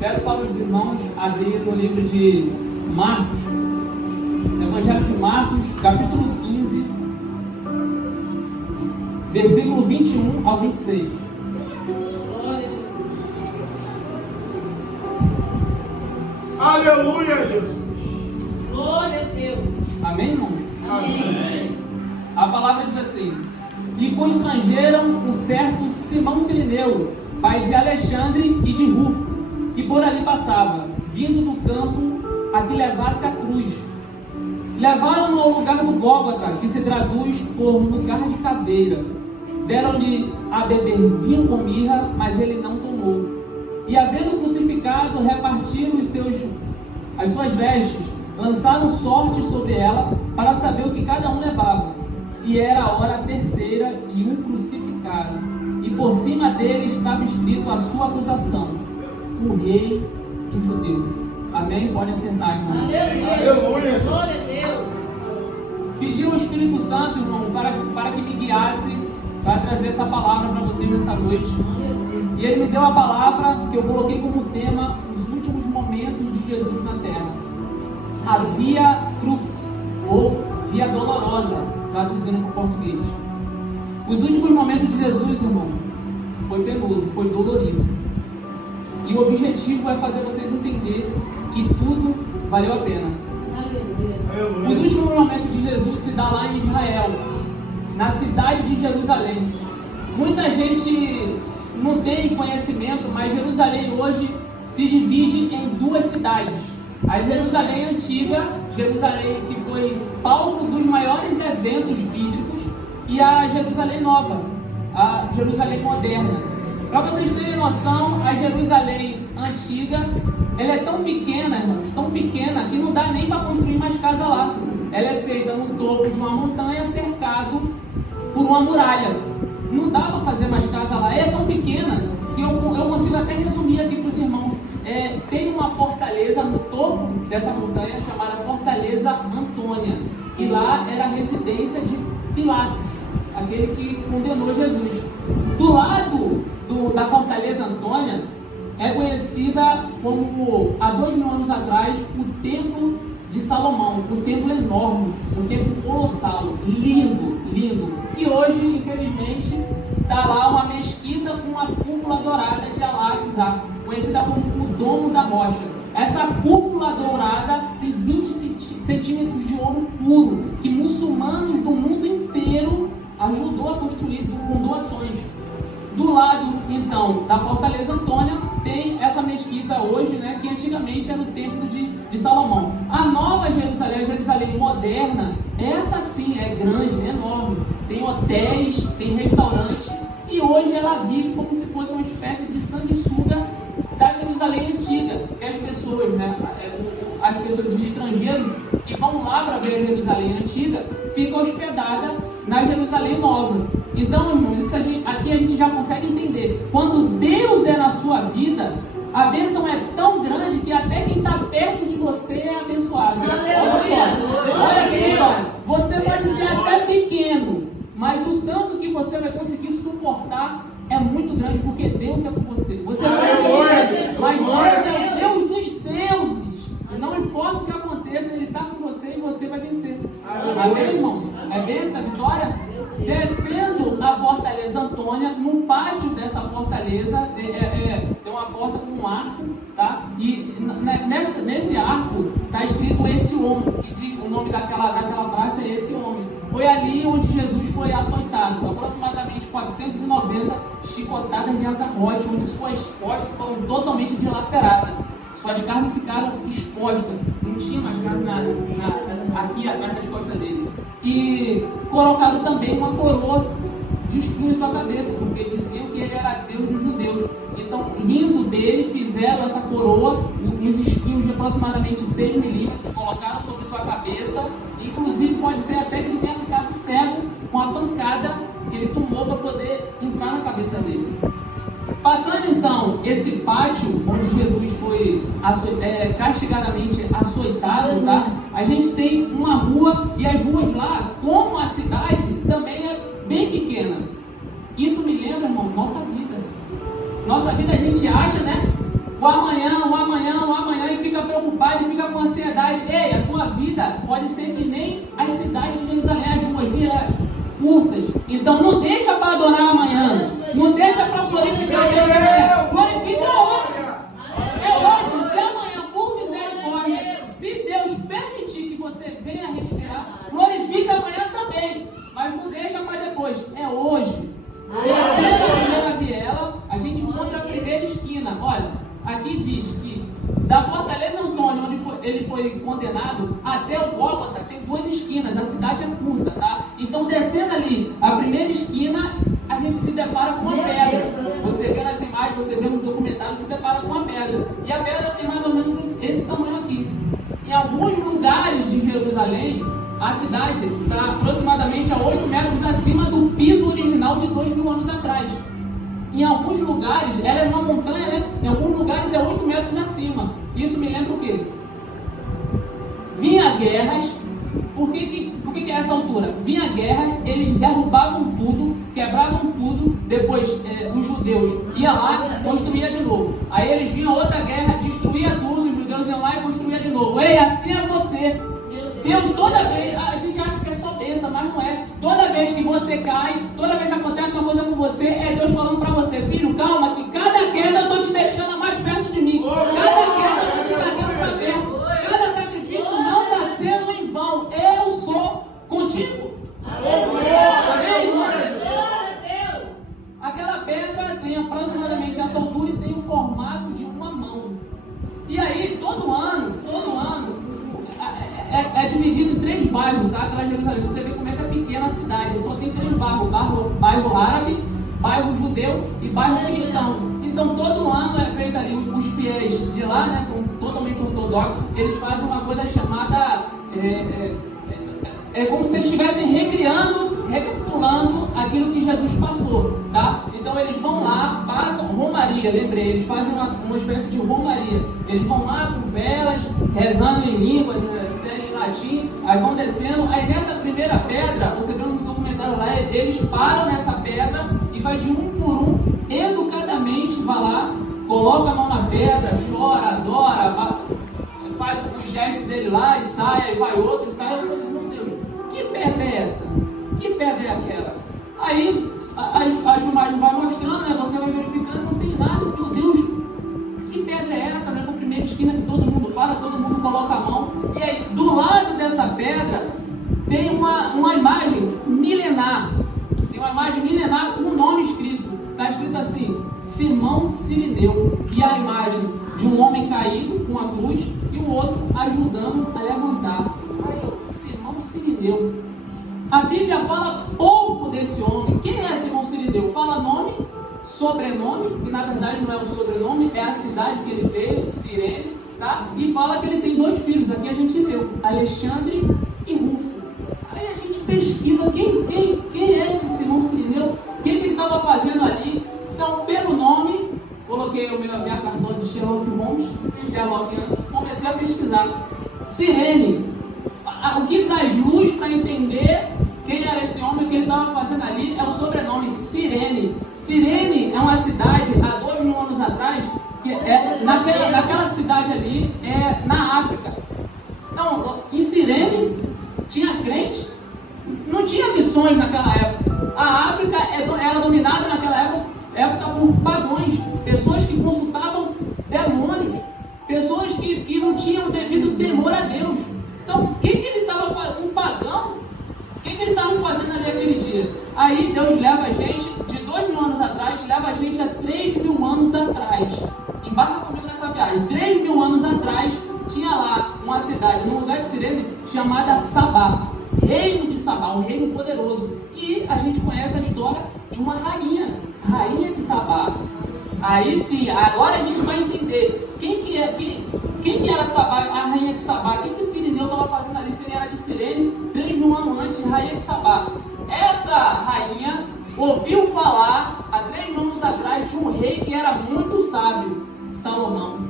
Peço para os irmãos abrirem no livro de Marcos, Evangelho de Marcos, capítulo 15, versículo 21 ao 26. Aleluia, Jesus. Glória a Deus. Amém, irmão? Amém. A palavra diz assim: e constrangeram um certo Simão Cirineu, pai de Alexandre e de Rufo, que por ali passava, vindo do campo a que levasse a cruz. Levaram-no ao lugar do Gólgota, que se traduz por lugar de caveira. Deram-lhe a beber vinho com mirra, mas ele não tomou. E havendo crucificado, repartiram as suas vestes, lançaram sorte sobre ela, para saber o que cada um levava. E era a hora terceira, e um crucificado. E por cima dele estava escrito a sua acusação: o Rei dos Judeus. Amém? Pode acertar, irmão. Aleluia. Glória a Deus. Pedi ao Espírito Santo, irmão, para que me guiasse, para trazer essa palavra para vocês nessa noite. E ele me deu a palavra que eu coloquei como tema: os últimos momentos de Jesus na terra. A Via Crux, ou Via Dolorosa, traduzindo para o português. Os últimos momentos de Jesus, irmão, foi penoso, foi dolorido. E o objetivo é fazer vocês entenderem que tudo valeu a pena. Os últimos momentos de Jesus se dá lá em Israel, na cidade de Jerusalém. Muita gente não tem conhecimento, mas Jerusalém hoje se divide em duas cidades. A Jerusalém antiga, Jerusalém que foi palco dos maiores eventos bíblicos, e a Jerusalém nova, a Jerusalém moderna. Para vocês terem noção, a Jerusalém antiga, ela é tão pequena, irmãos, tão pequena, que não dá nem para construir mais casa lá. Ela é feita no topo de uma montanha, cercado por uma muralha. Não dá para fazer mais casa lá. É tão pequena que eu consigo até resumir aqui para os irmãos. Tem uma fortaleza no topo dessa montanha chamada Fortaleza Antônia, que lá era a residência de Pilatos, aquele que condenou Jesus. Do lado da Fortaleza Antônia é conhecida como, há 2000 anos atrás, o Templo de Salomão, um templo enorme, um templo colossal, lindo, lindo, que hoje, infelizmente, está lá uma mesquita com uma cúpula dourada de Al-Aqsa, conhecida como o Domo da Rocha. Essa cúpula dourada tem 20 centímetros de ouro puro, que muçulmanos do mundo inteiro ajudou a construir com doações. Do lado, então, da Fortaleza Antônia, tem essa mesquita hoje, né, que antigamente era o Templo de Salomão. A nova Jerusalém, a Jerusalém moderna, essa sim é grande, é enorme. Tem hotéis, tem restaurante, e hoje ela vive como se fosse uma espécie de sanguessuga da Jerusalém antiga. Que as pessoas, né, os estrangeiros que vão lá para ver a Jerusalém antiga, ficam hospedadas na Jerusalém nova. Então, irmãos, aqui a gente já consegue entender. Quando Deus é na sua vida, a bênção é tão grande que até quem está perto de você é abençoado. Olha aqui, olha. Você pode ser até pequeno, mas o tanto que você vai conseguir suportar é muito grande, porque Deus é com você. Você vai ser, mas Deus é o Deus dos deuses. E não importa o que aconteça, Ele está com você e você vai vencer. Amém, irmão? É bênção, é vitória? Descendo a Fortaleza Antônia, no pátio dessa fortaleza tem uma porta com um arco, tá? E nesse arco está escrito esse homem, que diz o nome daquela praça é esse homem. Foi ali onde Jesus foi açoitado, aproximadamente 490 chicotadas de azarote, onde suas costas foram totalmente dilaceradas. Suas carnes ficaram expostas, não tinha mais carne aqui atrás das costas dele. E colocaram também uma coroa de espinhos na cabeça, porque diziam que ele era Deus dos judeus. Então, rindo dele, fizeram essa coroa, uns espinhos de aproximadamente 6 milímetros, colocaram sobre sua cabeça. Inclusive, pode ser até que ele tenha ficado cego com a pancada que ele tomou para poder entrar na cabeça dele. Passando então esse pátio onde Jesus foi castigadamente açoitado, tá? A gente tem uma rua, e as ruas lá, como a cidade, também é bem pequena. Isso me lembra, irmão, nossa vida. Nossa vida a gente acha, né? O amanhã, o vida pode ser que nem as cidades de Jerusalém, as ruas vias curtas. Então não deixa para adorar amanhã, não deixa para glorificar Deus amanhã, glorifica hoje. É hoje, se amanhã, por misericórdia, se Deus permitir que você venha respirar, glorifica amanhã também, mas não deixa para depois, é hoje. Descendo a primeira viela, a gente encontra a primeira esquina. Olha, aqui diz que da Fortaleza Antônio, onde ele foi condenado, até o Gólgota tem 2 esquinas, a cidade é curta, tá? Então, descendo ali a primeira esquina, a gente se depara com uma pedra. Você vê nas imagens, você vê nos documentários, se depara com uma pedra. E a pedra tem mais ou menos esse tamanho aqui. Em alguns lugares de Jerusalém, a cidade está aproximadamente a 8 metros acima do piso original de 2.000 anos atrás. Em alguns lugares, ela é uma montanha, né? Em alguns lugares é 8 metros acima. Isso me lembra o quê? Vinha guerras. Por que é essa altura? Vinha guerra, eles derrubavam tudo, quebravam tudo. Depois os judeus iam lá, construía de novo. Aí eles vinham outra guerra, destruía tudo, os judeus iam lá e construía de novo. Ei, assim é você. Deus, toda vez, a gente acha que é só bênção, mas não é. Toda vez que você cai, toda vez que acontece uma coisa com você, é Deus falando para você: filho, calma, que cada queda eu estou te deixando mais perto de mim. Cada queda eu estou te trazendo para perto. Cada sacrifício não está sendo em vão. Eu sou contigo. Amém? Aquela pedra tem aproximadamente essa altura e tem o formato de uma mão. E aí, todo ano, é dividido em 3 bairros, tá? Atrás de Jerusalém. Você vê como é que é pequena a cidade. Só tem 3 bairros: bairro árabe, bairro judeu e bairro cristão. Então todo ano é feito ali, os fiéis de lá, né, são totalmente ortodoxos. Eles fazem uma coisa chamada é como se eles estivessem recapitulando aquilo que Jesus passou, tá? Então eles vão lá, passam romaria, lembrei, eles fazem uma espécie de romaria. Eles vão lá com velas, rezando em línguas, em latim, aí vão descendo. Aí nessa primeira pedra, você vê no documentário lá, eles param nessa pedra e vai de um por um, educadamente, vai lá, coloca a mão na pedra, chora, adora, faz o gesto dele lá e sai, aí vai outro e sai. Meu Deus, que pedra é essa? Que pedra é aquela? Aí as imagens vai mostrando, né? Você vai verificando, não tem nada. Meu Deus, que pedra é essa? Nessa primeira esquina que todo mundo para, todo mundo coloca a mão. E aí, do lado dessa pedra, tem uma imagem milenar. Tem uma imagem milenar com um nome escrito. Está escrito assim: Simão Cirineu. E a imagem de um homem caído com a cruz e o outro ajudando a levantar. Aí, Simão Cirineu. A Bíblia fala pouco desse homem. Quem é Simão Cirineu? Fala nome, sobrenome, que na verdade não é o sobrenome, é a cidade que ele veio, Cirene, tá? E fala que ele tem 2 filhos. Aqui a gente leu, Alexandre e Rufo. Aí a gente pesquisa quem é esse Simão Cirineu, o que ele estava fazendo ali. Então, pelo nome, coloquei a minha cartão de Sherlock Holmes, comecei a pesquisar. Cirene, o que traz luz para entender quem era esse homem, o que ele estava fazendo ali, é o sobrenome Cirene. Cirene é uma cidade, há 2.000 anos atrás, que é naquela cidade ali, é na África. Então, em Cirene, tinha crente, não tinha missões naquela época. A África era dominada naquela época por pagãos, pessoas que consultavam demônios, pessoas que não tinham o devido temor a Deus. Então, o que ele estava fazendo? Um pagão? O que ele estava fazendo ali aquele dia? Aí Deus leva a gente, de 2.000 anos atrás, leva a gente a 3.000 anos atrás. Embarca comigo nessa viagem. 3.000 anos atrás, tinha lá uma cidade, num lugar de Cirene, chamada Sabá. Reino de Sabá, um reino poderoso. E a gente conhece a história de uma rainha de Sabá. Aí sim, agora a gente vai entender quem que era Sabá, a rainha de Sabá. O que Cirineu estava fazendo ali? Se ele era de Cirene, 3.000 anos antes, rainha de Sabá. Essa rainha ouviu falar, há 3.000 anos atrás, de um rei que era muito sábio, Salomão.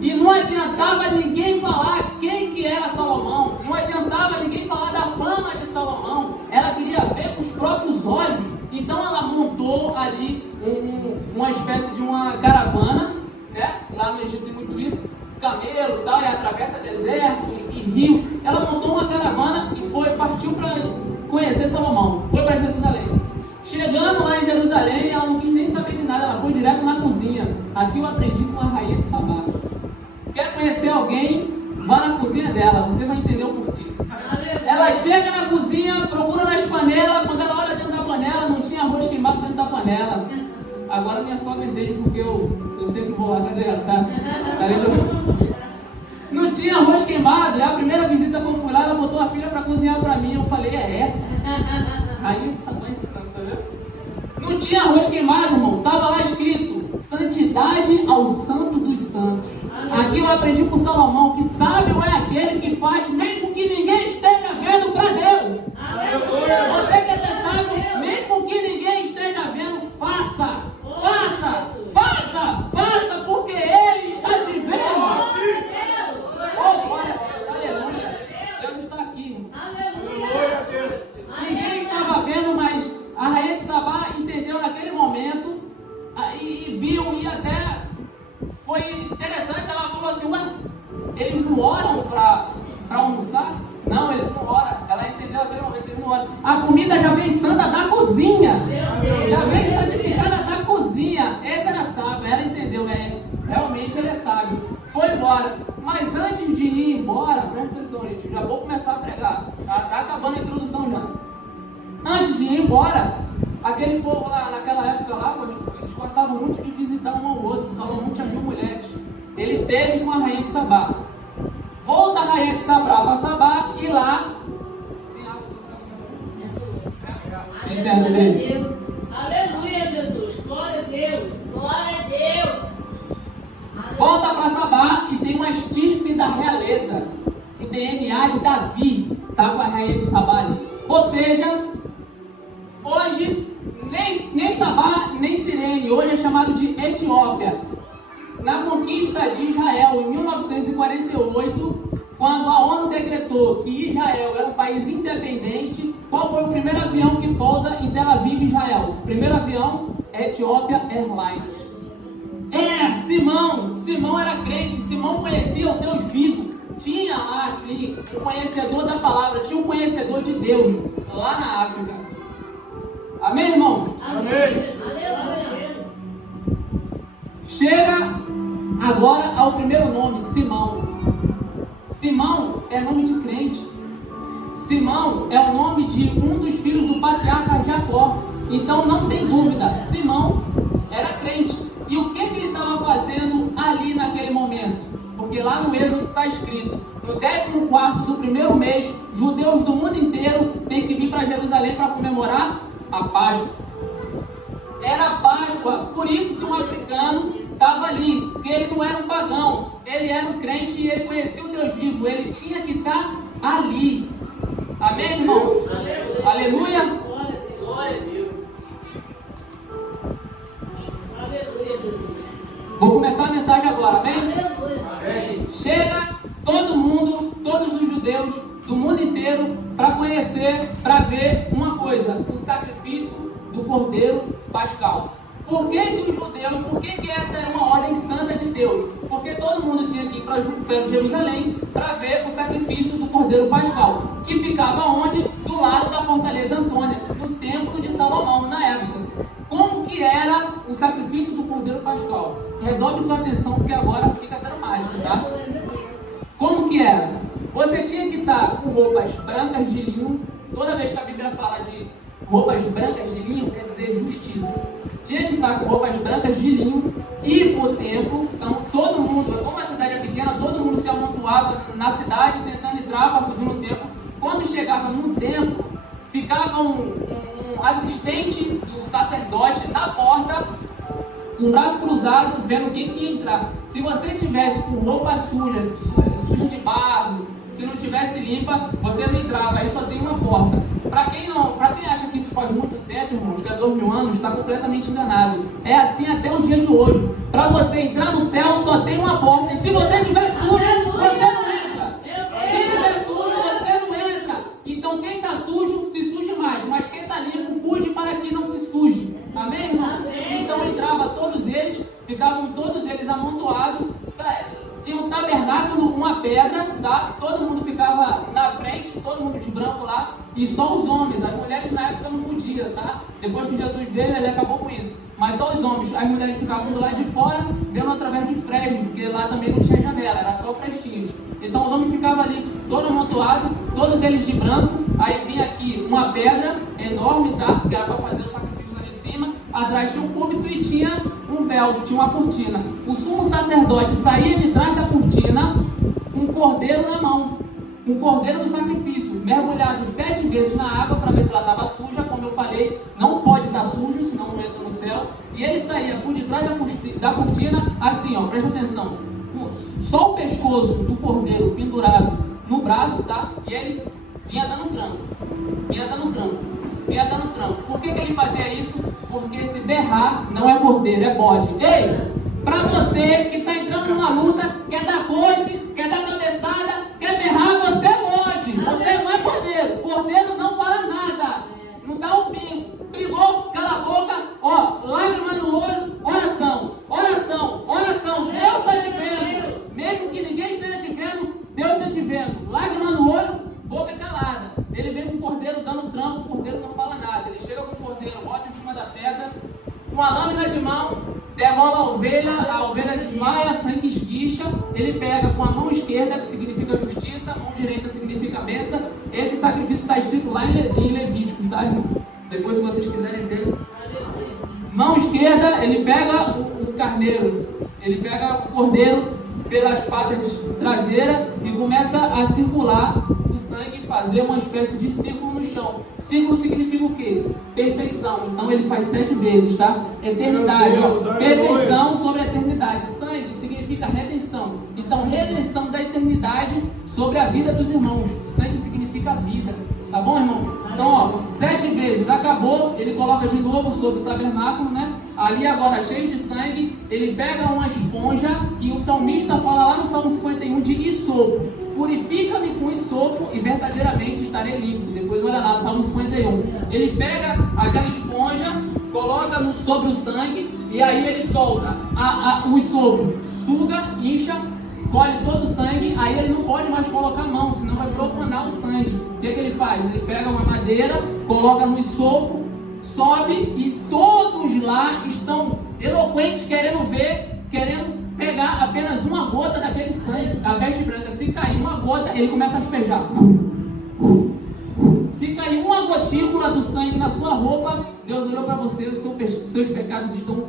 E não adiantava ninguém falar quem que era Salomão, não adiantava ninguém falar da fama de Salomão. Ela queria ver com os próprios olhos. Então ela montou ali uma espécie de uma caravana, né? Lá no Egito tem muito isso. camelo e tal, e atravessa deserto e rio. Ela montou uma caravana e partiu para conhecer Salomão. Foi para Jerusalém. Chegando lá em Jerusalém, ela não quis nem saber de nada, ela foi direto na cozinha. Aqui eu aprendi com a rainha de Sabá. Quer conhecer alguém? Vá na cozinha dela, você vai entender o porquê. Ela chega na cozinha, procura nas panelas, quando ela olha dentro da panela, não tinha arroz queimado dentro da panela. Agora minha sogra entende porque eu sempre vou lá, cadê ela? Tá vendo? Não tinha arroz queimado, e a primeira visita que eu fui lá, ela botou a filha para cozinhar para mim, eu falei, é essa? Rainha de Sabá ensinando, tá vendo? Não tinha arroz queimado, irmão, estava lá escrito, santidade ao santo dos santos. Aqui eu aprendi com Salomão que sábio é aquele que faz mesmo que ninguém esteja vendo para Deus. Você quer ser sábio, mesmo que ninguém esteja vendo, faça, porque Ele está te vendo. Oh, glória a Deus, aleluia. Deus está aqui, irmão. Ninguém estava vendo, mas a rainha de Sabá entendeu naquele momento e viu, e até foi interessante, ela falou assim, ué, eles não oram para almoçar? Não, eles não oram. Ela entendeu naquele momento, eles não oram. A comida já vem santa da cozinha. Já vem santificada da cozinha. Essa era sábia, ela entendeu, realmente ele é sábio. Foi embora. Mas antes de ir embora, presta atenção, gente, já vou começar a pregar. Está acabando a introdução já. Antes de ir embora, aquele povo lá, naquela época lá, eles gostavam muito de visitar um ao outro. Salomão tinha 1000 mulheres. Ele teve com a rainha de Sabá. Volta a rainha de Sabá para Sabá e lá. Licença, dele. Aleluia, Jesus. Glória a Deus. Glória a Deus. Volta para Sabá e tem uma estirpe da realeza. O DNA de Davi está com a rainha de Sabá ali. Ou seja, hoje nem Sabá, nem Cirene, hoje é chamado de Etiópia. Na conquista de Israel, em 1948, quando a ONU decretou que Israel era um país independente, qual foi o primeiro avião que pousa em Tel Aviv, Israel? O primeiro avião, Ethiopian Airlines. Simão era crente, Simão conhecia o Deus vivo. Tinha lá, assim, um conhecedor da palavra, tinha um conhecedor de Deus, lá na África. Amém, irmãos? Amém. Aleluia. Chega agora ao primeiro nome, Simão. Simão é nome de crente. Simão é o nome de um dos filhos do patriarca Jacó. Então não tem dúvida, Simão era crente. E o que ele estava fazendo ali naquele momento? Porque lá no Êxodo está escrito, no 14º do primeiro mês, judeus do mundo inteiro têm que vir para Jerusalém para comemorar a Páscoa. Era a Páscoa, por isso que um africano estava ali, porque ele não era um pagão, ele era um crente e ele conhecia o Deus vivo, ele tinha que estar ali. Amém, irmãos? Aleluia. Glória a Deus. Aleluia, Jesus. Vou começar a mensagem agora, amém? Aleluia. Chega todo mundo, todos os judeus do mundo inteiro para conhecer, para ver uma coisa, o sacrifício do Cordeiro Pascal. Por que os judeus, por que essa era uma ordem santa de Deus? Porque todo mundo tinha que ir para Jerusalém para ver o sacrifício do Cordeiro Pascal, que ficava onde? Do lado da Fortaleza Antônia, no templo de Salomão, na época. Como que era o sacrifício do Cordeiro Pascal? Redobre sua atenção, porque agora fica dramático, tá? Como que era? Você tinha que estar com roupas brancas de linho. Toda vez que a Bíblia fala de roupas brancas de linho, quer dizer justiça. Tinha que estar com roupas brancas de linho, ir para o templo. Então todo mundo, como a cidade é pequena, todo mundo se amontoava na cidade tentando entrar para subir no templo. Quando chegava no templo, ficava um assistente do sacerdote na porta, com o braço cruzado, vendo quem que ia entrar. Se você tivesse com roupa suja de barro, se não tivesse limpa, você não entrava. Aí só tem uma porta. Para quem acha que isso faz muito tempo, irmãos, que é 2000 anos, está completamente enganado. É assim até o dia de hoje. Para você entrar no céu, só tem uma porta. E se você estiver sujo, você não entra. Se estiver sujo, você não entra. Então quem está sujo, se suje mais. Mas quem está limpo, cuide para que não se suje. Amém, irmão? Então entrava todos eles, ficavam todos eles amontoados. Tinha um tabernáculo uma pedra, tá? Todo mundo ficava na frente, todo mundo de branco lá, e só os homens. As mulheres na época não podiam, tá? Depois que Jesus veio, ele acabou com isso. Mas só os homens, as mulheres ficavam do lado de fora, vendo através de frestas, porque lá também não tinha janela, era só frestinhas. Então os homens ficavam ali, todo amontoado, todos eles de branco. Aí vinha aqui uma pedra enorme, tá? Que era para fazer o sacrifício lá de cima. Atrás tinha um púlpito e tinha um véu, tinha uma cortina. O sumo sacerdote saía de trás da cortina, um cordeiro na mão, um cordeiro do sacrifício, mergulhado 7 vezes na água para ver se ela estava suja. Como eu falei, não pode estar sujo, senão não entra no céu. E ele saía por detrás da cortina, assim, ó, presta atenção, só o pescoço do cordeiro pendurado no braço, tá? E ele vinha dando tranco, vinha dando tranco, vinha dando tranco. Por que ele fazia isso? Porque se berrar não é cordeiro, é bode. Ei, pra você que está entrando numa luta, quer dar coice, quer dar cabeçada, quer berrar, você é bode. Você não é cordeiro. Cordeiro não fala nada, não dá um pingo. Brigou, cala a boca, ó, lágrima no olho, oração, oração, oração. Deus está te vendo, mesmo que ninguém esteja te vendo, Deus está te vendo. Lágrima no olho, boca calada. Ele vem com o cordeiro dando tranco, o cordeiro não fala nada. Ele chega com o cordeiro, bota em cima da pedra, com a lâmina de mão, degola a ovelha desmaia, sangue esguicha. Ele pega com a mão esquerda, que significa justiça, a mão direita significa bênção. Esse sacrifício está escrito lá em Levíticos, tá, irmão? Depois, se vocês quiserem ver. Mão esquerda, ele pega o carneiro, ele pega o cordeiro pelas patas traseiras e começa a circular o sangue e fazer uma espécie de círculo no chão. Círculo significa o quê? Perfeição. Então ele faz 7 vezes, tá? Eternidade, ó. Perfeição sobre a eternidade. Sangue significa redenção. Então, redenção da eternidade sobre a vida dos irmãos. Sangue significa vida. Tá bom, irmão? Então, ó, 7 vezes, acabou, ele coloca de novo sobre o tabernáculo, né? Ali agora cheio de sangue, ele pega uma esponja, que o salmista fala lá no Salmo 51 de isopo. Purifica-me com isopo e verdadeiramente estarei limpo. Depois olha lá, Salmo 51. Ele pega aquela esponja, coloca sobre o sangue, e aí ele solta o isopo, suga, incha, colhe todo o sangue. Aí ele não pode mais colocar a mão, senão vai profanar o sangue. O que ele faz? Ele pega uma madeira, coloca no isopo, sobe, e todos lá estão eloquentes, querendo ver, querendo pegar apenas uma gota daquele sangue. A veste branca, se cair uma gota, ele começa a aspejar. Se cair uma gotícula do sangue na sua roupa, Deus olhou para você, os seus pecados estão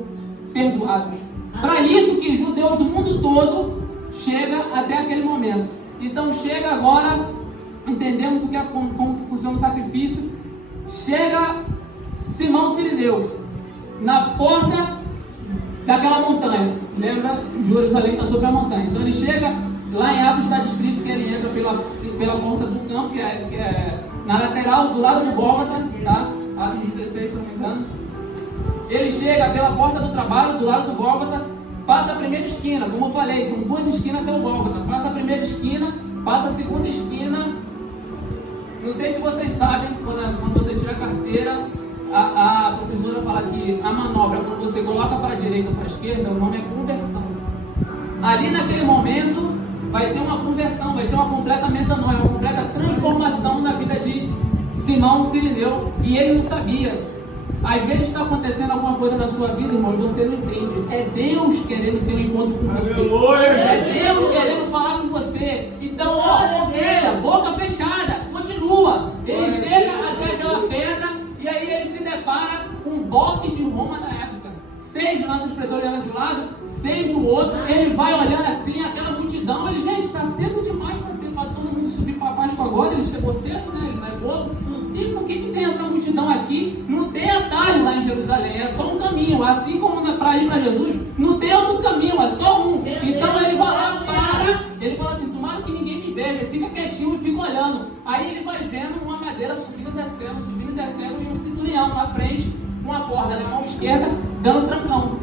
perdoados. Para isso que judeus do mundo todo chega até aquele momento. Então chega agora, entendemos como que funciona o sacrifício. Chega Simão Sirineu na porta daquela montanha. Lembra? Jerusalém está sobre a montanha. Então ele chega, lá em Atos está descrito que ele entra pela porta do campo, que é na lateral, do lado do Gólgota, tá? Atos 16, se não me engano. Ele chega pela porta do trabalho, do lado do Gólgota, passa a primeira esquina, como eu falei, são 2 esquinas até o Gólgota. Passa a primeira esquina, passa a segunda esquina. Não sei se vocês sabem, quando você tira a carteira, a professora fala que a manobra, quando você coloca para a direita ou para a esquerda, o nome é conversão. Ali naquele momento, vai ter uma conversão, vai ter uma completa metanoia, uma completa transformação na vida de Simão Sirineu, e ele não sabia. Às vezes está acontecendo alguma coisa na sua vida, irmão, e você não entende. É Deus querendo ter um encontro com você. Aleluia. É Deus querendo falar com você. Então, ó, ovelha, boca fechada, continua. Ele chega até aquela pedra, e aí ele se depara com um bloco de Roma na época. 6 nossos pretorianos de um lado, 6 do outro. Ele vai olhando assim, aquela multidão. Ele, gente, está cedo demais para todo mundo subir para a Páscoa agora. Ele chegou cedo, né? Ele não é bobo. E por que tem essa multidão aqui? Não tem atalho lá em Jerusalém, é só um caminho. Assim como para ir para Jesus, não tem outro caminho, é só um. Então ele vai lá, para. Ele fala assim: tomara que ninguém me veja. Fica quietinho e fica olhando. Aí ele vai vendo uma madeira subindo e descendo, e um centurião na frente, com a corda na mão esquerda, dando trancão,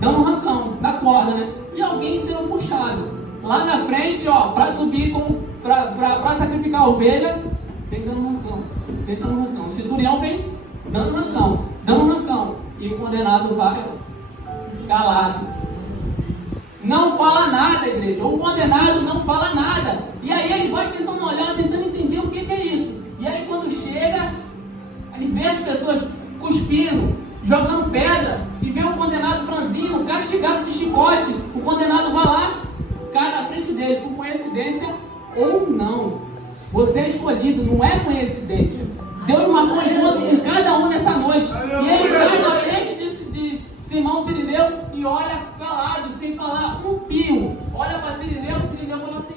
dando um rancão da corda, né? E alguém sendo puxado. Lá na frente, ó, para subir, para sacrificar a ovelha, vem dando rancão. O centurião vem dando rancão, e o condenado vai calado. Não fala nada, igreja. O condenado não fala nada. Você é escolhido, não é coincidência. Deus marcou um encontro com cada um nessa noite. E ele vai na frente de Simão Sirineu e olha calado, sem falar um pio. Olha para Sirineu fala assim: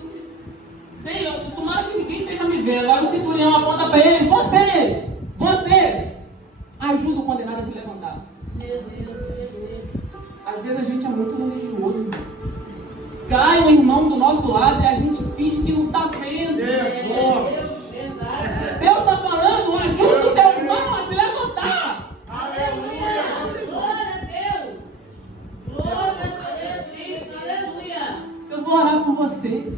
tomara que ninguém esteja me vendo. Aí o centurião aponta para ele: você ajuda o condenado a se levantar. Meu Deus. Às vezes a gente é muito religioso, irmão. Cai um irmão do nosso lado e a gente finge que não está vendo. Verdade. Deus está falando: ajuda o teu irmão a se levantar. Aleluia. Glória a Deus. Glória a Jesus Cristo. Aleluia. Eu vou orar por você.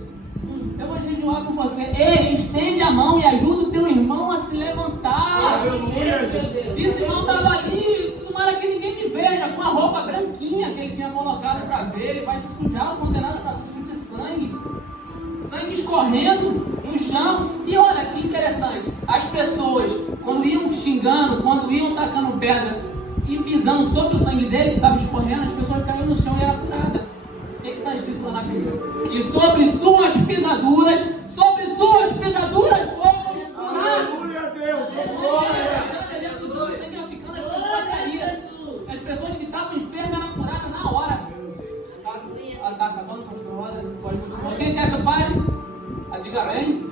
Eu vou jejuar por você. Ei, estende a mão e ajuda o teu irmão a se levantar. Aleluia. E Simão estava ali, tomara que ninguém me veja, com a roupa branquinha que ele tinha colocado para ver. Ele vai se sujar, o condenado está sujo de sangue. Sangue escorrendo no chão. E olha que interessante, as pessoas, quando iam xingando, quando iam tacando pedra e pisando sobre o sangue dele que estava escorrendo, as pessoas caíam no chão e era curada. O que está escrito lá na Bíblia? E sobre suas pisaduras fomos curados. Aleluia, Deus. Glória. Ele ia pisando, o sangue ia ficando, as pessoas caíam. As pessoas que estavam enfermas eram curadas na hora. Está acabando, continua. Pode continuar. Quem quer que eu pare? Diga bem.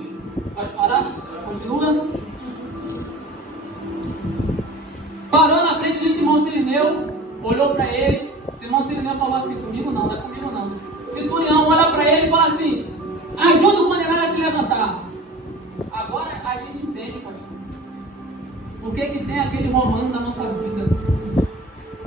Pode parar? Continua. Parou na frente de Simão Sirineu, olhou para ele. Simão Sirineu falou assim: comigo não, não é comigo não. Centurião olha para ele e fala assim: ajuda o condenado a se levantar. Agora a gente entende, pastor. Por que tem aquele romano na nossa vida?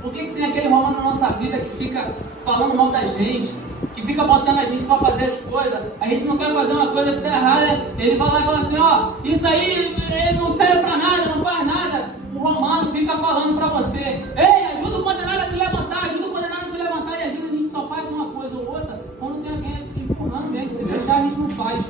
Por que tem aquele romano na nossa vida que fica falando mal da gente, que fica botando a gente para fazer as coisas? A gente não quer fazer uma coisa que está errada. Ele vai lá e fala assim: ó, isso aí ele não serve para nada, não faz nada. O romano fica falando para você: ei, ajuda o condenado a se levantar, ajuda o condenado a se levantar. E às vezes a gente só faz uma coisa ou outra quando tem alguém empurrando mesmo. Se deixar, a gente não faz.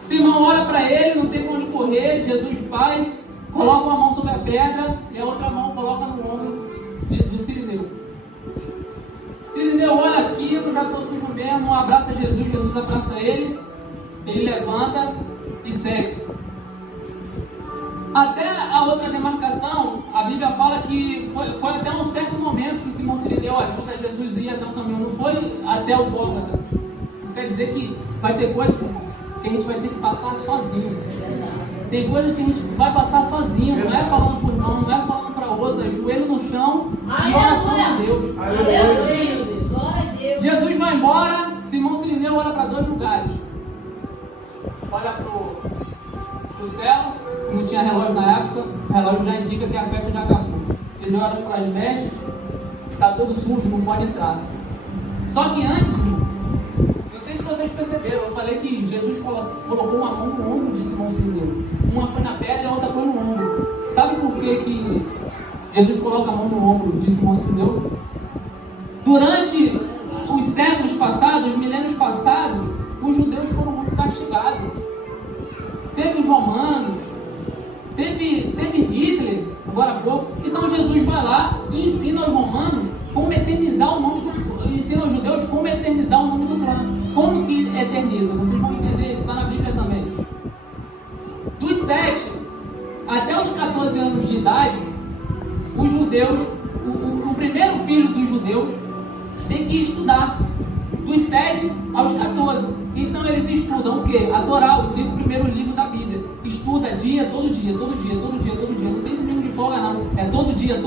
Simão olha para ele, não tem para onde correr. Jesus vai, coloca uma mão sobre a pedra e a outra mão coloca no ombro do Sirineu. Sirineu olha aquilo, já estou sujo mesmo, abraça Jesus, Jesus abraça ele levanta e segue. Até a outra demarcação, a Bíblia fala que foi até um certo momento que Simão Sirineu ajuda Jesus a ir até o caminho, não foi até o Gólgota. Isso quer dizer que vai ter coisas que a gente vai ter que passar sozinho. Tem coisas que a gente vai passar sozinho, não é falando por irmão, não é falando para outro, é joelho no chão e oração a Deus. Aleluia. Glória a Deus. Jesus vai embora, Simão Sirineu olha para dois lugares. Olha para o céu, não tinha relógio na época, o relógio já indica que a festa já acabou. Ele olha para as vestes, está todo sujo, não pode entrar. Só que antes, não sei se vocês perceberam, eu falei que Jesus colocou uma mão no ombro de Simão Sirineu. Uma foi na pedra e a outra foi no ombro. Sabe por que Jesus coloca a mão no ombro de Simão Sirineu? Durante os séculos passados, os milênios passados, os judeus foram muito castigados. Teve os romanos, teve Hitler, agora há pouco. Então Jesus vai lá e ensina aos romanos como eternizar o nome do... Ensina aos judeus como eternizar o nome do trono. Como que eterniza? Vocês vão entender, isso está na Bíblia também. Dos 7 até os 14 anos de idade, os judeus, o primeiro filho dos judeus tem que estudar. Dos 7 aos 14. Então eles estudam o quê? A Torá, os 5 primeiros livros da Bíblia. Estuda dia, todo dia. Não tem domingo de folga não. É todo dia.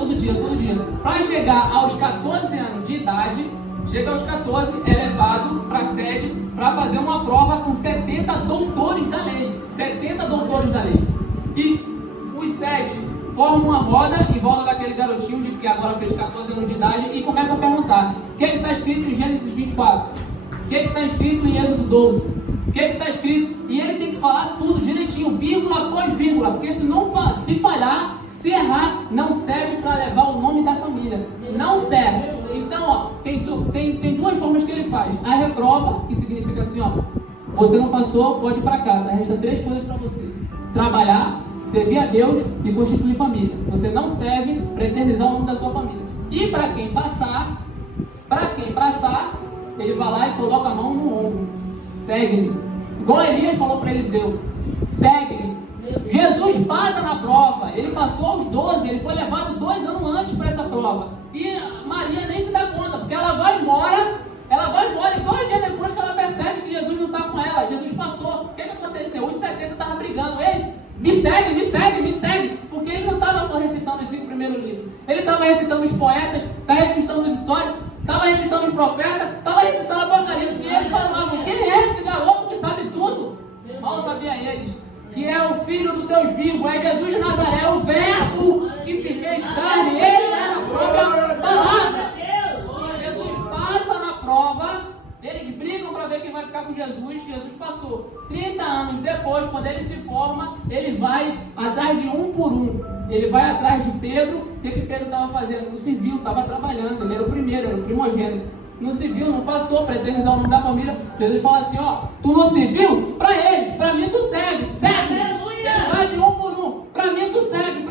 Para chegar aos 14 anos de idade, chega aos 14, é levado para a sede para fazer uma prova com 70 doutores da lei. 70 doutores da lei. E os 7 formam uma roda em volta daquele garotinho que agora fez 14 anos de idade e começa a perguntar: o que está escrito em Gênesis 24? O que está escrito em Êxodo 12? O que está escrito? E ele tem que falar tudo direitinho, vírgula após vírgula, porque se falhar, se errar, não serve para levar o nome da família. Não serve. Então, ó, tem duas formas que ele faz. A reprova, que significa assim, ó, você não passou, pode ir para casa. Resta 3 coisas para você: trabalhar, servir a Deus e constituir família. Você não serve para eternizar o nome da sua família. E para quem passar, ele vai lá e coloca a mão no ombro. Segue-me. igual Elias falou para Eliseu, segue. Jesus passa na prova, ele passou aos 12, ele foi levado 2 anos antes para essa prova. E Maria nem se dá conta, porque ela vai embora, e 2 dias depois que ela percebe que Jesus não está com ela, Jesus passou. O que aconteceu? Os 70 estavam brigando, ei, me segue, porque ele não estava só recitando os 5 primeiros livros, ele estava recitando os poetas, estava recitando os históricos, estava recitando os profetas, estava recitando a Apocalipse, e eles falavam, quem é esse garoto que sabe tudo? Mal sabia eles que é o Filho do Deus vivo, é Jesus de Nazaré, o Verbo que se fez carne, ele é a própria palavra. Jesus passa na prova, eles brigam para ver quem vai ficar com Jesus. Jesus passou. 30 anos depois, quando ele se forma, ele vai atrás de um por um. Ele vai atrás de Pedro. O que Pedro estava fazendo? No civil, estava trabalhando, ele era o primeiro, era o primogênito. No civil, não passou para eternizar o nome da família. Jesus fala assim, ó, tu no civil, para eles, para mim tu segue. Ele vai de um por um, para mim tu segue.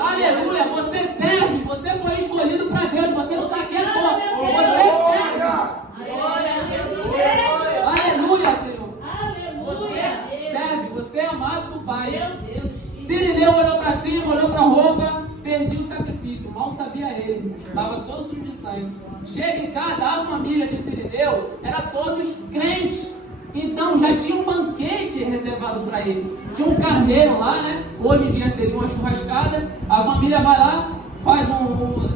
Aleluia, você serve, você foi escolhido para Deus, você não está aqui à toa, você serve. Aleluia, Senhor. Você serve, você é amado do Pai. Sirineu olhou para cima, olhou para a roupa, perdi o sacrifício, mal sabia ele, estava todo sujo de sangue. Chega em casa, a família de Sirineu era todos crentes, então já tinha um banquete reservado para eles. Tinha um carneiro lá, né? Hoje em dia seria uma churrascada. A família vai lá,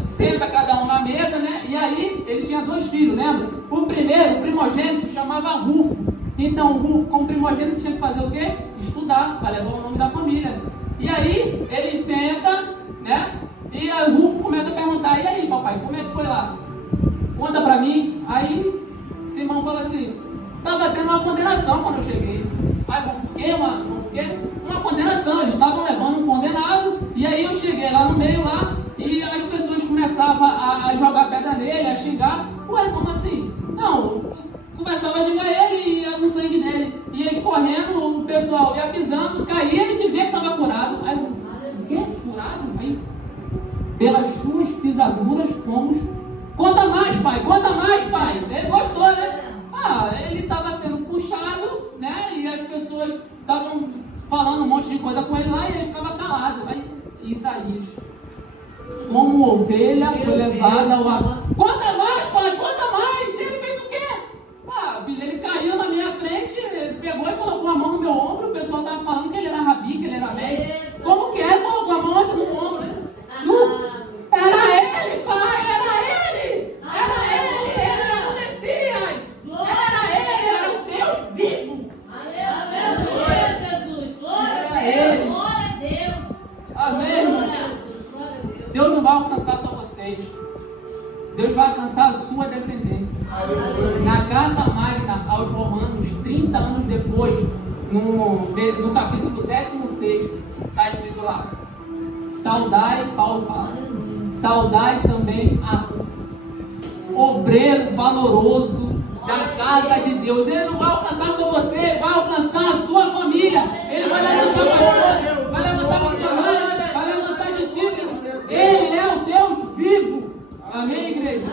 senta cada um na mesa, né? E aí ele tinha 2 filhos, lembra? O primeiro, o primogênito, chamava Rufo. Então o Rufo, como primogênito, tinha que fazer o quê? Estudar, para levar o nome da família. E aí ele senta, né? E o Rufo começa a perguntar, e aí papai, como é que foi lá? Conta pra mim. Aí Simão fala assim, estava tendo uma condenação quando eu cheguei. Aí Rufo, uma condenação, eles estavam levando um condenado, e aí eu cheguei lá no meio lá, e as pessoas começavam a jogar pedra nele, a xingar. Ué, como assim? Não, começava a xingar ele e ia no sangue dele. E eles correndo, o pessoal ia pisando, caía e dizia que estava curado. Aí o quê? Curado? Aí, pelas tuas pisaduras fomos. Conta mais, pai. Ele gostou, né? Ele estava sendo puxado, né? E as pessoas estavam falando um monte de coisa com ele lá e ele ficava calado. Aí Isaías, como ovelha, foi levada ao ar. Conta mais, pai, conta mais. Ele fez o quê? Filho, ele caiu na minha frente, ele pegou e colocou a mão no meu ombro. O pessoal estava falando que ele era rabi, que ele era médico. Como que é? Colocou a mão no ombro, né? Era ele, pai, ele era o Messias. Era o Deus vivo. Aleluia, Jesus. Glória a Deus. Amém. Deus não vai alcançar só vocês. Deus vai alcançar a sua descendência. Na carta magna aos Romanos, 30 anos depois, no capítulo 16, está escrito lá, saudai, Paulo fala, saudai também a Rufo, obreiro valoroso da casa de Deus. Ele não vai alcançar só você, ele vai alcançar a sua família. Ele vai levantar pastores, vai levantar missionários, vai levantar discípulos. Ele é o Deus vivo. Amém, igreja?